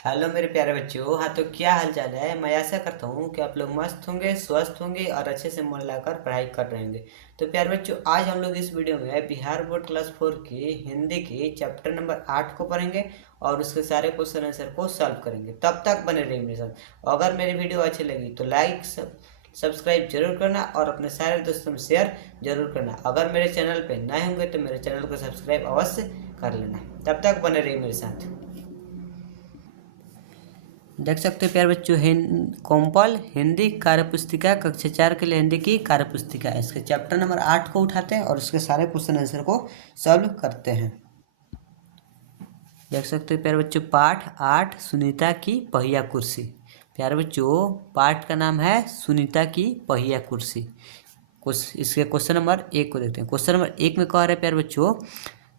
Hello मेरे प्यारे बच्चों। हाँ, तो क्या हाल चाल है। मैं आशा करता हूँ कि आप लोग मस्त होंगे, स्वस्थ होंगे और अच्छे से मन लगाकर पढ़ाई कर रहे होंगे। तो प्यारे बच्चों, आज हम लोग इस वीडियो में बिहार बोर्ड क्लास 4 की हिंदी की चैप्टर नंबर 8 को पढ़ेंगे और उसके सारे क्वेश्चन आंसर को सॉल्व करेंगे। तब तक बने रहिए मेरे साथ। अगर मेरी वीडियो अच्छी लगी तो लाइक सब्सक्राइब जरूर करना और अपने सारे दोस्तों में शेयर जरूर करना। अगर मेरे चैनल पर नए होंगे तो मेरे चैनल को सब्सक्राइब अवश्य कर लेना। तब तक बने रहिए मेरे साथ। देख सकते हो प्यारे बच्चों, कोम्पल हिंदी कार्यपुस्तिका कक्षा 4 के लिए हिंदी की कार्यपुस्तिका है। इसके चैप्टर नंबर 8 को उठाते हैं और उसके सारे क्वेश्चन आंसर को सॉल्व करते हैं। देख सकते हो प्यारे बच्चों, पाठ 8 सुनीता की पहिया कुर्सी। प्यारे बच्चों, पाठ का नाम है सुनीता की पहिया कुर्सी। इसके क्वेश्चन नंबर 1 को देखते हैं। क्वेश्चन नंबर 1 में कह रहे हैं प्यारे बच्चों,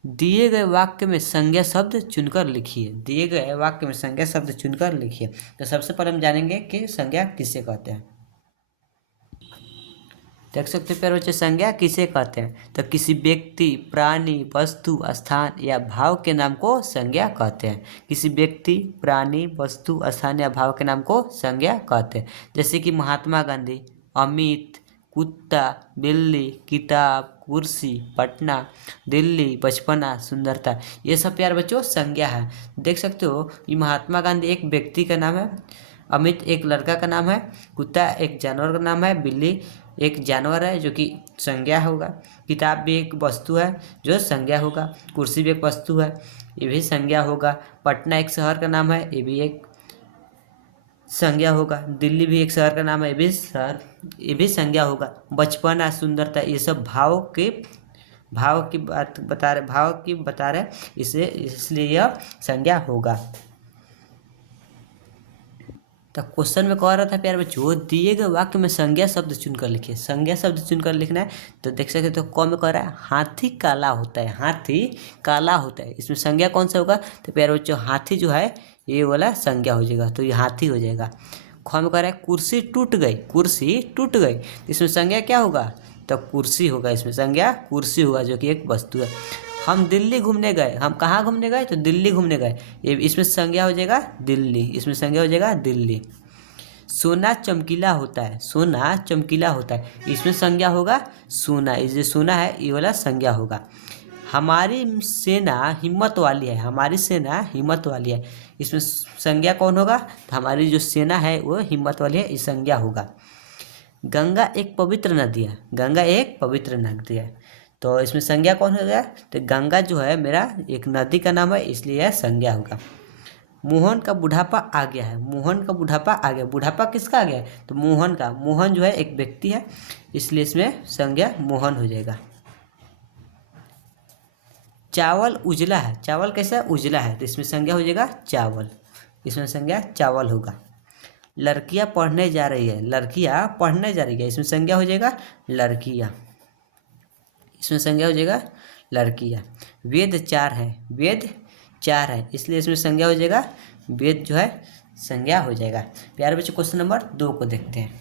दिए गए वाक्य में संज्ञा शब्द चुनकर लिखिए। दिए गए वाक्य में संज्ञा शब्द चुनकर लिखिए। तो सबसे पहले हम जानेंगे कि संज्ञा किसे कहते हैं। देख सकते हैं प्यारे बच्चे, संज्ञा किसे कहते हैं। तो किसी व्यक्ति, प्राणी, वस्तु, स्थान या भाव के नाम को संज्ञा कहते हैं। किसी व्यक्ति, प्राणी, वस्तु, स्थान या भाव के नाम को संज्ञा कहते हैं। जैसे कि महात्मा गांधी, अमित, कुत्ता, बिल्ली, किताब, कुर्सी, पटना, दिल्ली, बचपना, सुंदरता, ये सब प्यारे बच्चों संज्ञा है। देख सकते हो, ये महात्मा गांधी एक व्यक्ति का नाम है, अमित एक लड़का का नाम है, कुत्ता एक जानवर का नाम है, बिल्ली एक जानवर है जो कि संज्ञा होगा, किताब भी एक वस्तु है जो संज्ञा होगा, कुर्सी भी एक वस्तु है, ये भी संज्ञा होगा, पटना एक शहर का नाम है, ये भी एक संज्ञा होगा, दिल्ली भी एक शहर का नाम है, ये भी संज्ञा होगा, बचपना, सुंदरता, ये सब भाव की बात बता रहे इसे, इसलिए यह संज्ञा होगा। तो क्वेश्चन में कह रहा था प्यारे बच्चों, दिए गए वाक्य में संज्ञा शब्द चुनकर लिखिए। संज्ञा शब्द चुनकर लिखना है। तो देख सकते तो कौन में कह रहा है, हाथी काला होता है। हाथी काला होता है, इसमें संज्ञा कौन सा होगा। तो प्यारे बच्चों, हाथी जो है ये वाला संज्ञा हो जाएगा, तो ये हाथी हो जाएगा। ख में कह रहा है, कुर्सी टूट गई। कुर्सी टूट गई, इसमें संज्ञा क्या होगा। तो कुर्सी होगा, इसमें संज्ञा कुर्सी होगा जो कि एक वस्तु है। हम दिल्ली घूमने गए। हम कहाँ घूमने गए, तो दिल्ली घूमने गए, ये इसमें संज्ञा हो जाएगा दिल्ली। इसमें संज्ञा हो जाएगा दिल्ली। सोना चमकीला होता है। सोना चमकीला होता है, इसमें संज्ञा होगा सोना। ये जो सोना है ये वाला संज्ञा होगा। हमारी सेना हिम्मत वाली है। हमारी सेना हिम्मत वाली है, इसमें संज्ञा कौन होगा। तो हमारी जो सेना है वो हिम्मत वाली है, ये संज्ञा होगा। गंगा एक पवित्र नदी है। गंगा एक पवित्र नदी है, तो इसमें संज्ञा कौन हो गया। तो गंगा जो है मेरा एक नदी का नाम है, इसलिए यह संज्ञा होगा। मोहन का बुढ़ापा आ गया है। मोहन का बुढ़ापा आ गया। बुढ़ापा किसका आ गया है, तो मोहन का। मोहन जो है एक व्यक्ति है, इसलिए इसमें संज्ञा मोहन हो जाएगा। चावल उजला है। चावल कैसा है, उजला है, तो इसमें संज्ञा हो जाएगा चावल। इसमें संज्ञा चावल होगा। लड़कियां पढ़ने जा रही है। लड़कियां पढ़ने जा रही है, इसमें संज्ञा हो जाएगा लड़कियां। इसमें संज्ञा हो जाएगा लड़कियां। वेद 4 है। वेद 4 है, इसलिए इसमें संज्ञा हो जाएगा वेद जो है संज्ञा हो जाएगा। प्यारे बच्चों, क्वेश्चन नंबर 2 को देखते हैं।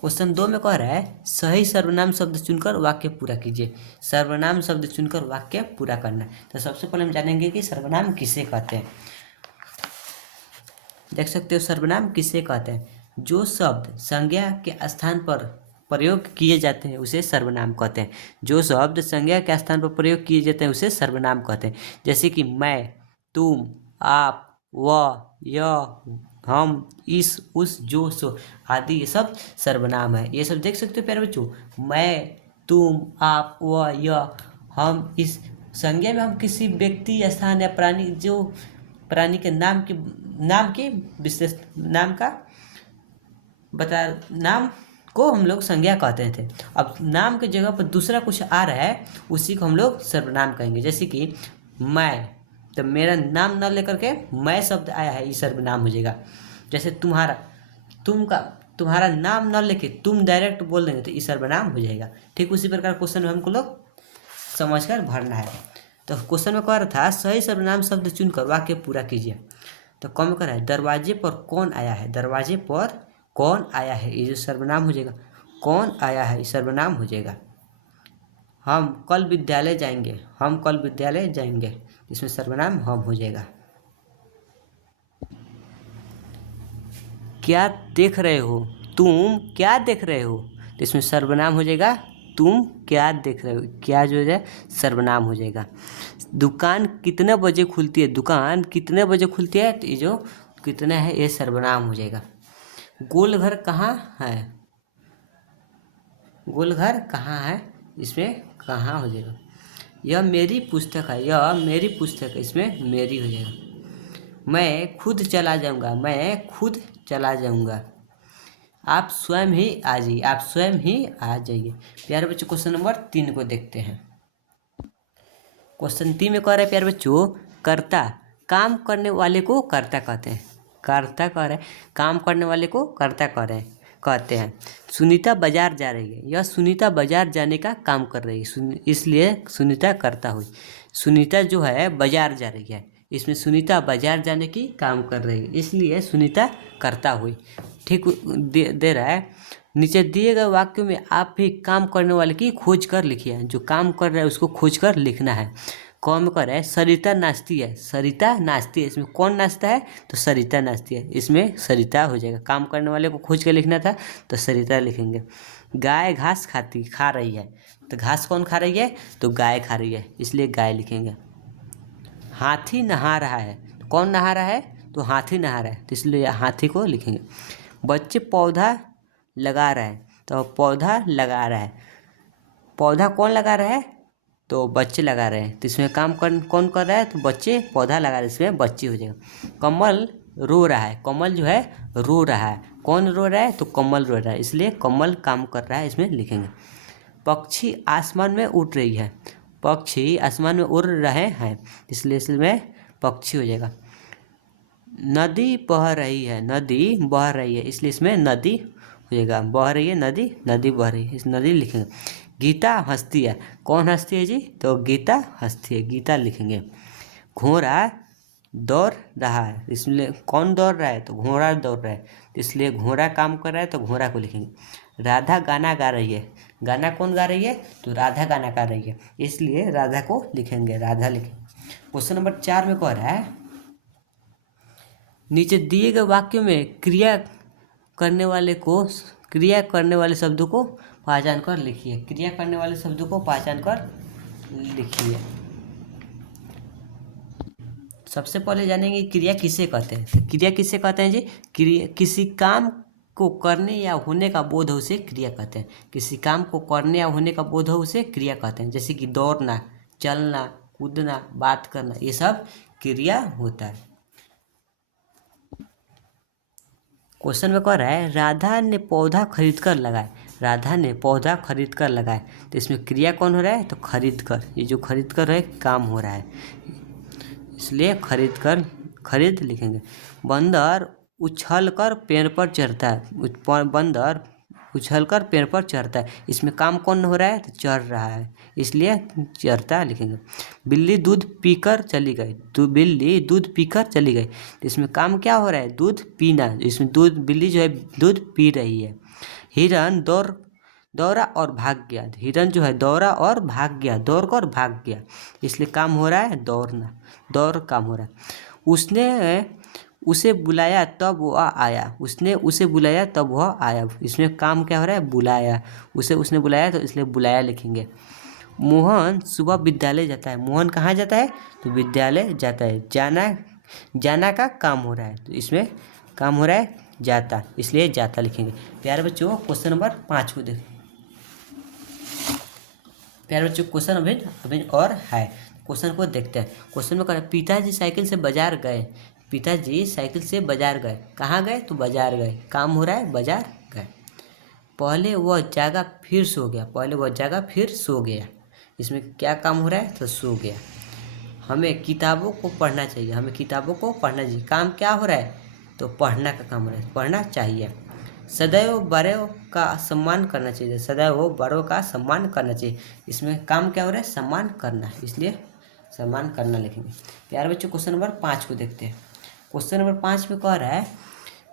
क्वेश्चन 2 में कह रहा है, सही सर्वनाम शब्द चुनकर वाक्य पूरा कीजिए। सर्वनाम शब्द चुनकर वाक्य पूरा करना है। तो सबसे पहले हम जानेंगे कि सर्वनाम किसे कहते हैं। देख सकते हो, सर्वनाम किसे कहते हैं। जो शब्द संज्ञा के स्थान पर प्रयोग किए जाते हैं उसे सर्वनाम कहते हैं। जो शब्द संज्ञा के स्थान पर प्रयोग किए जाते हैं उसे सर्वनाम कहते हैं। जैसे कि मैं, तुम, आप, वह, यह, हम, इस, उस, जो, सो आदि, ये सब सर्वनाम है। ये सब देख सकते हो प्यारे बच्चों, मैं, तुम, आप, वह, यह, हम, इस संज्ञा में हम किसी व्यक्ति, स्थान या प्राणी के नाम की विशेष नाम का नाम को हम लोग संज्ञा कहते थे। अब नाम की जगह पर दूसरा कुछ आ रहा है, उसी को हम लोग सर्वनाम कहेंगे। जैसे कि मैं, तो मेरा नाम न लेकर के मैं शब्द आया है, ये सर्वनाम हो जाएगा। जैसे तुम्हारा नाम न लेके तुम डायरेक्ट बोल देंगे तो ये सर्वनाम हो जाएगा। ठीक उसी प्रकार क्वेश्चन में हमको लोग समझकर भरना है। तो क्वेश्चन में कह रहा था, सही सर्वनाम शब्द चुनकर वाक्य पूरा कीजिए। तो कौन कर रहा है, दरवाजे पर कौन आया है। दरवाजे पर कौन आया है, ये जो सर्वनाम हो जाएगा। कौन आया है, ये सर्वनाम हो जाएगा। हम कल विद्यालय जाएंगे, हम कल विद्यालय जाएंगे, इसमें सर्वनाम हम हो जाएगा। क्या देख रहे हो, तुम क्या देख रहे हो, तो इसमें सर्वनाम हो जाएगा तुम क्या देख रहे हो, क्या जो है सर्वनाम हो जाएगा। दुकान कितने बजे खुलती है, दुकान कितने बजे खुलती है, तो ये जो कितना है ये सर्वनाम हो जाएगा। गोलघर कहाँ है, गोलघर कहाँ है, इसमें कहाँ हो जाएगा। यह मेरी पुस्तक है, यह मेरी पुस्तक है, इसमें मेरी हो जाएगा। मैं खुद चला जाऊंगा, मैं खुद चला जाऊंगा। आप स्वयं ही आ जाइए, आप स्वयं ही आ जाइए। प्यारे बच्चों क्वेश्चन नंबर 3 को देखते हैं। क्वेश्चन 3 में कह रहा है प्यारे बच्चों, कर्ता, काम करने वाले को कर्ता कहते हैं, कर्ता कह रहे हैं, काम करने वाले को कर्ता कह रहे हैं कहते हैं। सुनीता बाजार जा रही है, यह सुनीता बाजार जाने का काम कर रही है, इसलिए सुनीता कर्ता हुई। सुनीता जो है बाजार जा रही है, इसमें सुनीता बाजार जाने की काम कर रही है, इसलिए सुनीता कर्ता हुई। ठीक दे रहा है। नीचे दिए गए वाक्यों में आप भी काम करने वाले की खोज कर लिखिए, जो काम कर रहा है उसको खोज कर लिखना है। कौन कर रहा है, सरिता नाचती है, सरिता नाचती है, इसमें कौन नाचता है, तो सरिता नाचती है, इसमें सरिता हो जाएगा। काम करने वाले को खोज कर लिखना था तो सरिता लिखेंगे। गाय घास खा रही है, तो घास कौन खा रही है, तो गाय खा रही है, इसलिए गाय लिखेंगे। हाथी नहा रहा है, तो कौन नहा रहा है, तो हाथी नहा रहा है, तो इसलिए हाथी को लिखेंगे। बच्चे पौधा लगा रहा है, तो पौधा लगा रहा है, पौधा कौन लगा रहा है, तो बच्चे लगा रहे हैं, तो इसमें काम कौन कर रहा है, तो बच्चे पौधा लगा रहे हैं, इसमें बच्चे हो जाएगा। कमल रो रहा है, कमल जो है रो रहा है, कौन रो रहा है, तो कमल रो रहा है, इसलिए कमल काम कर रहा है, इसमें लिखेंगे। पक्षी आसमान में उड़ रही है, पक्षी आसमान में उड़ रहे हैं, इसलिए इसमें पक्षी हो जाएगा। नदी बह रही है, नदी बह रही है, इसलिए इसमें नदी हो जाएगा। बह रही है नदी, नदी बह रही है, इस नदी लिखेंगे। गीता हंसती है, कौन हंसती है जी, तो गीता हंसती है, गीता लिखेंगे। घोड़ा दौड़ रहा है, इसलिए कौन दौड़ रहा है, तो घोड़ा दौड़ रहा है, इसलिए घोड़ा काम कर रहा है, तो घोड़ा को लिखेंगे। राधा गाना गा रही है, गाना कौन गा रही है, तो राधा गाना गा रही है, इसलिए राधा को लिखेंगे, राधा लिखेंगे। क्वेश्चन नंबर 4 में कह रहा है, नीचे दिए गए वाक्यों में क्रिया करने वाले शब्दों को पहचान कर लिखिए, क्रिया करने वाले शब्दों को पहचान कर लिखिए। सबसे पहले जानेंगे क्रिया किसे कहते हैं, तो क्रिया किसे कहते हैं जी, क्रिया किसी काम को करने या होने का बोध हो उसे क्रिया कहते हैं, किसी काम को करने या होने का बोध हो उसे क्रिया कहते हैं। जैसे कि दौड़ना, चलना, कूदना, बात करना, ये सब क्रिया होता है। क्वेश्चन में कह रहा है, राधा ने पौधा खरीद कर लगाए, राधा ने पौधा खरीद कर लगाए, तो इसमें क्रिया कौन हो रहा है, तो खरीद कर, ये जो खरीद कर है काम हो रहा है, इसलिए खरीद कर, खरीद लिखेंगे। बंदर उछल कर पेड़ पर चढ़ता है, बंदर उछल कर पेड़ पर चढ़ता है, इसमें काम कौन हो रहा है, तो चढ़ रहा है, इसलिए चढ़ता लिखेंगे। बिल्ली दूध पीकर चली गई, तो बिल्ली दूध पीकर चली गई, तो इसमें काम क्या हो रहा है, दूध पीना, इसमें दूध, बिल्ली जो है दूध पी रही है। हिरन दौड़ा और भाग गया, हिरन जो है दौड़ा और भाग गया, दौड़ कर भाग गया, इसलिए काम हो रहा है दौड़ना, दौड़ काम हो रहा है। उसने उसे बुलाया तब वह आया, उसने उसे बुलाया तब वह आया, इसमें काम क्या हो रहा है, बुलाया, उसने बुलाया, तो इसलिए बुलाया लिखेंगे। मोहन सुबह विद्यालय जाता है, मोहन कहाँ जाता है, तो विद्यालय जाता है, जाना का काम हो रहा है, तो इसमें काम हो रहा है जाता, इसलिए जाता लिखेंगे। प्यारे बच्चों क्वेश्चन नंबर 5 को देखें। प्यारे बच्चों क्वेश्चन अभी और है, क्वेश्चन को देखते हैं। क्वेश्चन में कह रहा है, पिताजी साइकिल से बाजार गए, पिताजी साइकिल से बाजार गए, कहाँ गए, तो बाजार गए, काम हो रहा है बाजार गए। पहले वह जागा फिर सो गया, पहले वह जागा फिर सो गया, इसमें क्या काम हो रहा है, तो सो गया। हमें किताबों को पढ़ना चाहिए, हमें किताबों को पढ़ना चाहिए, काम क्या हो रहा है, तो पढ़ना का काम हो रहा है, पढ़ना चाहिए। सदैव बड़ों का सम्मान करना चाहिए, सदैव बड़ों का सम्मान करना चाहिए, इसमें काम क्या हो रहा है, सम्मान करना, इसलिए सम्मान करना लिखेंगे। प्यारे बच्चों क्वेश्चन नंबर 5 को देखते हैं। क्वेश्चन नंबर 5 में कह रहा है,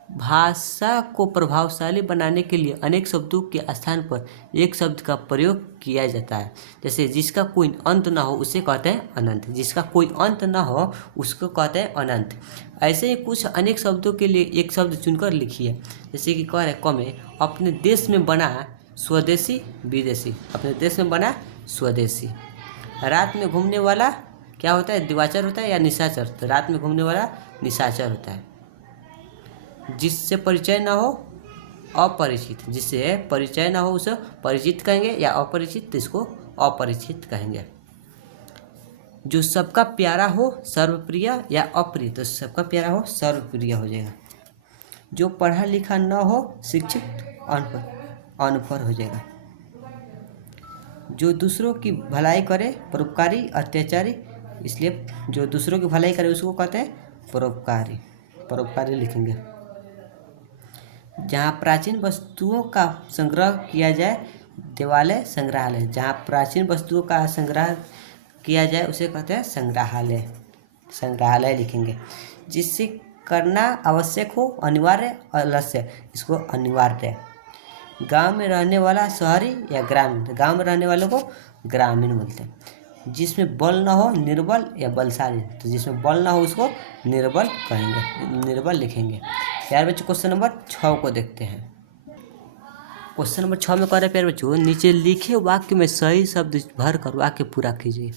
भाषा को प्रभावशाली बनाने के लिए अनेक शब्दों के स्थान पर एक शब्द का प्रयोग किया जाता है। जैसे जिसका कोई अंत ना हो उसे कहते हैं अनंत, जिसका कोई अंत ना हो उसको कहते हैं अनंत। ऐसे ही कुछ अनेक शब्दों के लिए एक शब्द चुनकर लिखिए। जैसे कि कह रहे क में अपने देश में बना स्वदेशी विदेशी, अपने देश में बना स्वदेशी। रात में घूमने वाला क्या होता है, दिवाकर होता है या निशाचर? तो रात में घूमने वाला निशाचर होता है। जिससे परिचय ना हो अपरिचित, जिससे परिचय ना हो उसे परिचित कहेंगे, या अपरिचित तो इसको अपरिचित कहेंगे। जो सबका प्यारा हो सर्वप्रिय या अप्रिय, तो सबका प्यारा हो सर्वप्रिय हो जाएगा। जो पढ़ा लिखा ना हो शिक्षित अनपढ़, अनपढ़ हो जाएगा। जो दूसरों की भलाई करे परोपकारी अत्याचारी, इसलिए जो दूसरों की भलाई करे उसको कहते हैं परोपकारी, परोपकारी लिखेंगे। जहाँ प्राचीन वस्तुओं का संग्रह किया जाए देवालय संग्रहालय, जहाँ प्राचीन वस्तुओं का संग्रह किया जाए उसे कहते हैं संग्रहालय, संग्रहालय लिखेंगे। जिससे करना आवश्यक हो अनिवार्य अवश्य, इसको अनिवार्य। गांव में रहने वाला शहरी या ग्रामीण, गांव में रहने वालों को ग्रामीण बोलते हैं। जिसमें बल ना हो निर्बल या बलशाली, तो जिसमें बल ना हो उसको निर्बल कहेंगे, निर्बल लिखेंगे। प्यारे बच्चों क्वेश्चन नंबर 6 को देखते हैं। क्वेश्चन नंबर 6 में कह रहे प्यारे बच्चों, नीचे लिखे वाक्य में सही शब्द भरकर वाक्य पूरा कीजिए।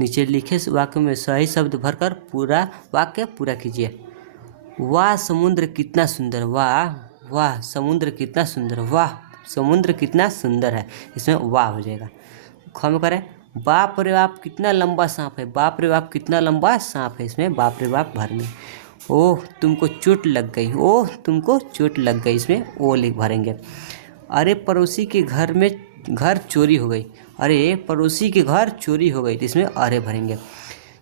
नीचे लिखे वाक्य में सही शब्द भरकर पूरा वाक्य पूरा कीजिए। वाह समुद्र कितना सुंदर, वाह वाह समुद्र कितना सुंदर, वाह समुद्र कितना सुंदर है, इसमें वाह हो जाएगा। ख में करें बाप रे बाप कितना लंबा सांप है, बाप रे बाप कितना लंबा सांप है, इसमें बाप रे बाप भरेंगे। ओह तुमको चोट लग गई, ओह तुमको चोट लग गई, इसमें ओ लिख भरेंगे। अरे पड़ोसी के घर में घर चोरी हो गई, अरे पड़ोसी के घर चोरी हो गई, इसमें अरे भरेंगे।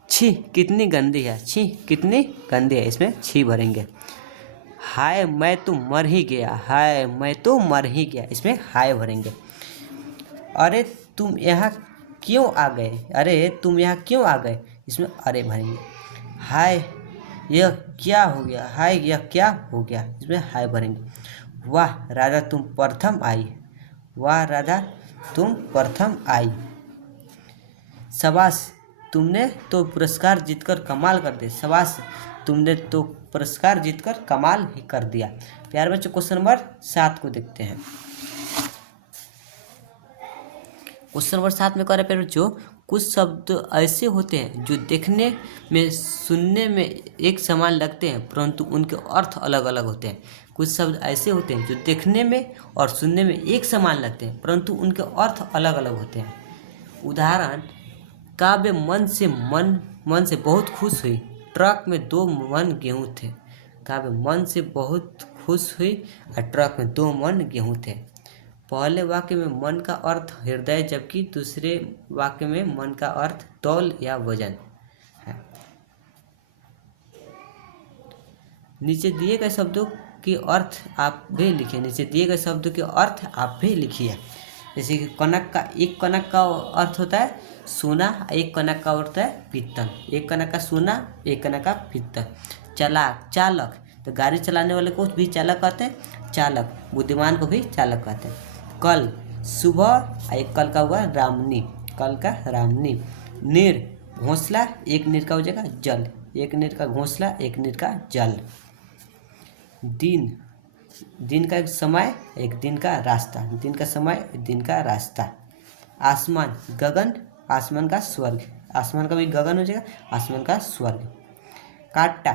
छी कितनी गंदी है, छी कितनी गंदी है, इसमें छी भरेंगे। हाय मैं तो मर ही गया, हाय मैं तो मर ही गया, इसमें हाय भरेंगे। अरे तुम यहाँ क्यों आ गए, अरे तुम यहाँ क्यों आ गए, इसमें अरे भरेंगे। हाय यह क्या हो गया, हाय यह क्या हो गया, इसमें हाय भरेंगे। वाह राधा तुम प्रथम आई, वाह राधा तुम प्रथम आई। शाबाश तुमने तो पुरस्कार जीतकर कमाल कर दिया, शाबाश तुमने तो पुरस्कार जीतकर कमाल ही कर दिया। प्यारे बच्चों क्वेश्चन नंबर 7 को देखते हैं। क्वेश्चन नंबर 7 में कह रहे प्यारे बच्चों, कुछ शब्द ऐसे होते हैं जो देखने में सुनने में एक समान लगते हैं परंतु उनके अर्थ अलग अलग होते हैं। कुछ शब्द ऐसे होते हैं जो देखने में और सुनने में एक समान लगते हैं परंतु उनके अर्थ अलग अलग होते हैं। उदाहरण, काव्य मन से बहुत खुश हुई, ट्रक में 2 मन गेहूँ थे। काव्य मन से बहुत खुश हुई और ट्रक में 2 मन गेहूँ थे। पहले वाक्य में मन का अर्थ हृदय, जबकि दूसरे वाक्य में मन का अर्थ तौल या वजन है। नीचे दिए गए शब्दों के अर्थ आप भी लिखिए, नीचे दिए गए शब्दों के अर्थ आप भी लिखिए। जैसे कि कनक का, एक कनक का अर्थ होता है सोना, एक कनक का अर्थ है पीतल, एक कनक का सोना, एक कनक का पीतल। चालाक, चालक, तो गाड़ी चलाने वाले को भी चालक कहते हैं, चालक, बुद्धिमान को भी चालक कहते हैं। कल, सुबह, एक कल का हुआ रामनी, कल का रामनी। नीर, घोंसला, एक नीर का हो जाएगा जल, एक नीर का घोंसला, एक नीर का जल। दिन, दिन का एक समय, एक दिन का रास्ता, दिन का समय, दिन का रास्ता। आसमान, गगन, आसमान का स्वर्ग, आसमान का भी गगन हो जाएगा, आसमान का स्वर्ग। कांटा,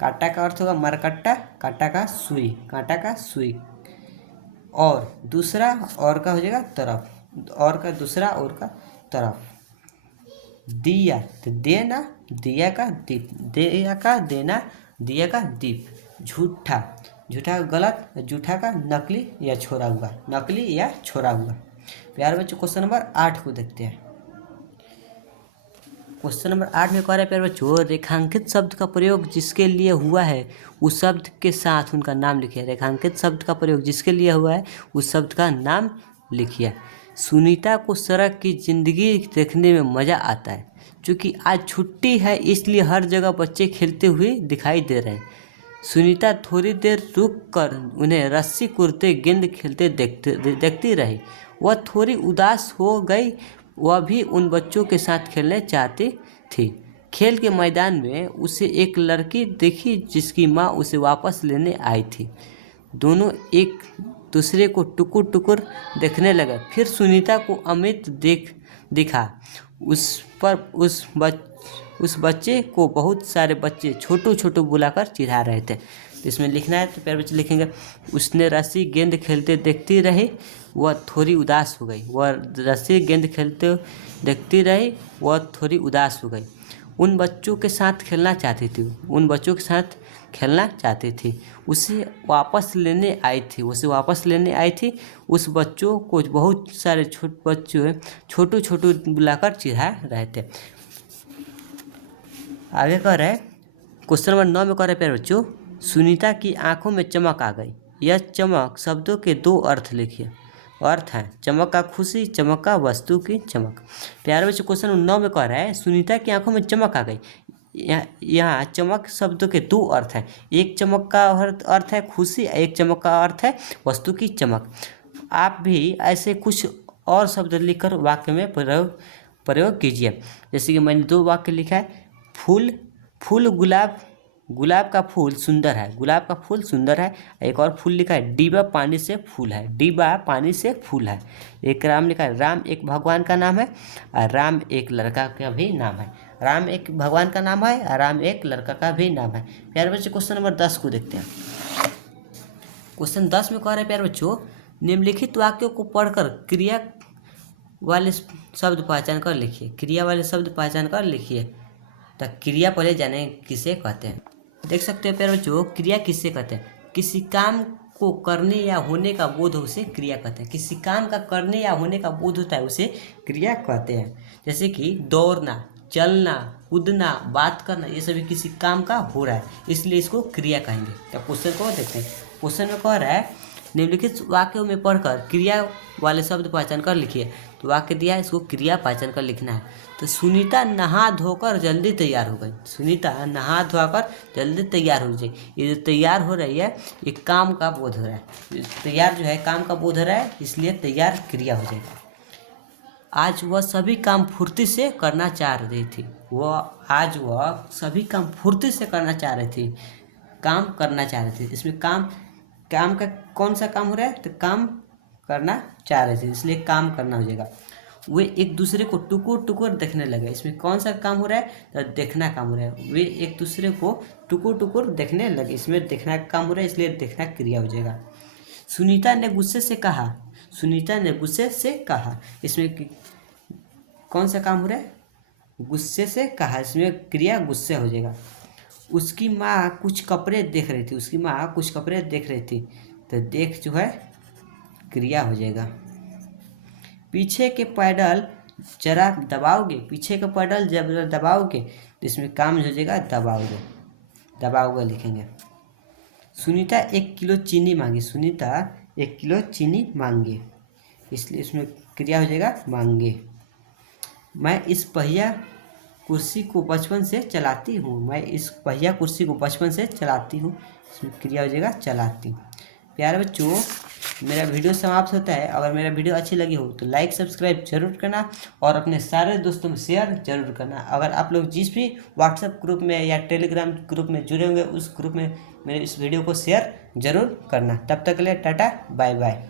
कांटा का अर्थ होगा मरकट्टा, कांटा का सुई, कांटा का सुई। और दूसरा, और का हो जाएगा तरफ, और का दूसरा, और का तरफ। दिया, तो देना, दिया का दीप, दिया का देना, दिया का दीप। झूठा, झूठा गलत, झूठा का नकली या छोड़ा हुआ, नकली या छोड़ा हुआ। प्यारे बच्चों क्वेश्चन नंबर 8 को देखते हैं। क्वेश्चन नंबर 8 में कह रहा है प्यारे बच्चों, रेखांकित शब्द का प्रयोग जिसके लिए हुआ है उस शब्द के साथ उनका नाम लिखिए। रेखांकित शब्द का प्रयोग जिसके लिए हुआ है उस शब्द का नाम लिखिए। सुनीता को सड़क की जिंदगी देखने में मज़ा आता है। चूँकि आज छुट्टी है इसलिए हर जगह बच्चे खेलते हुए दिखाई दे रहे हैं। सुनीता थोड़ी देर रुक कर उन्हें रस्सी कूदते गेंद खेलते देखती रही। वह थोड़ी उदास हो गई। वह भी उन बच्चों के साथ खेलने चाहती थी। खेल के मैदान में उसे एक लड़की दिखी जिसकी माँ उसे वापस लेने आई थी। दोनों एक दूसरे को टुकुर टुकुर देखने लगे। फिर सुनीता को अमित दिखा। उस बच्चे को बहुत सारे बच्चे छोटू छोटू बुलाकर चिढ़ा रहे थे। तो इसमें लिखना है, तो प्यारे बच्चे लिखेंगे, उसने रस्सी गेंद खेलते देखती रही। वह थोड़ी उदास हो गई। वह रस्सी गेंद खेलते देखती रही। वह थोड़ी उदास हो गई। उन बच्चों के साथ खेलना चाहती थी। उसे वापस लेने आई थी। उस बच्चों को बहुत सारे छोटू छोटू बुलाकर चिढ़ा रहे थे। आगे कह रहा है, क्वेश्चन नंबर 9 में कह रहा है प्यारे बच्चों, सुनीता की आंखों में चमक आ गई। यह चमक शब्दों के 2 अर्थ लिखिए। अर्थ है चमक का खुशी, चमक का वस्तु की चमक। प्यारे बच्चों क्वेश्चन 9 में कह रहा है, सुनीता की आंखों में चमक आ गई। यहाँ चमक शब्दों के 2 अर्थ हैं। एक चमक का अर्थ है खुशी, एक चमक का अर्थ है वस्तु की चमक। आप भी ऐसे कुछ और शब्द लिखकर वाक्य में प्रयोग कीजिए। जैसे कि मैंने 2 वाक्य लिखा है, फूल गुलाब का फूल सुंदर है। एक और फूल लिखा है, डिब्बा पानी से फूल है। एक राम लिखा है, राम एक भगवान का नाम है और राम एक लड़का का भी नाम है। राम एक भगवान का नाम है और राम एक लड़का का भी नाम है। प्यारे बच्चों क्वेश्चन नंबर 10 को देखते हैं। क्वेश्चन 10 में कह रहे हैं प्यारे बच्चों, निम्नलिखित वाक्यों को पढ़कर क्रिया वाले शब्द पहचान कर लिखिए। तो क्रिया पहले जाने किसे कहते हैं। देख सकते हैं प्यारे बच्चों, क्रिया किससे कहते हैं, किसी काम को करने या होने का बोध हो उसे क्रिया कहते हैं। किसी काम का करने या होने का बोध होता है उसे क्रिया कहते हैं। जैसे कि दौड़ना, चलना, कूदना, बात करना, ये सभी किसी काम का हो रहा है, इसलिए इसको क्रिया कहेंगे। तो क्वेश्चन को देखते हैं। क्वेश्चन में कह रहा है, निम्नलिखित वाक्यों में पढ़कर क्रिया वाले शब्द पहचान कर लिखिए। तो वाक्य दिया है, इसको क्रिया पहचान कर लिखना है। तो सुनीता नहा धोकर जल्दी तैयार हो गई। ये जो तैयार हो रही है, ये काम का बोध हो रहा है। तैयार जो है काम का बोध हो रहा है, इसलिए तैयार क्रिया हो जाएगा। आज वह सभी काम फुर्ती से करना चाह रही थी। इसमें काम का कौन सा काम हो रहा है, तो काम करना चाह रहे थे, इसलिए काम करना हो जाएगा। वे एक दूसरे को टुकुर टुकुर देखने लगे। इसमें कौन सा काम हो रहा है, तो देखना काम हो रहा है। वे एक दूसरे को टुकुर टुकुर देखने लगे, इसमें देखना काम हो रहा है, इसलिए देखना क्रिया हो जाएगा। सुनीता ने गुस्से से कहा। इसमें कौन सा काम हो रहा है, गुस्से से कहा, इसमें क्रिया गुस्से हो जाएगा। उसकी माँ कुछ कपड़े देख रही थी। तो देख जो है क्रिया हो जाएगा। पीछे के पैडल जरा दबाओगे, तो इसमें काम हो जाएगा दबाओगे लिखेंगे। सुनीता 1 किलो चीनी मांगी, इसलिए इसमें क्रिया हो जाएगा मांगे। मैं इस पहिया कुर्सी को बचपन से चलाती हूँ। इसमें क्रिया हो जाएगा चलाती। प्यारे बच्चों, मेरा वीडियो समाप्त होता है। अगर मेरा वीडियो अच्छी लगी हो तो लाइक सब्सक्राइब जरूर करना और अपने सारे दोस्तों में शेयर जरूर करना। अगर आप लोग जिस भी व्हाट्सएप ग्रुप में या टेलीग्राम ग्रुप में जुड़े होंगे, उस ग्रुप में मेरे इस वीडियो को शेयर जरूर करना। तब तक के लिए टाटा बाय बाय।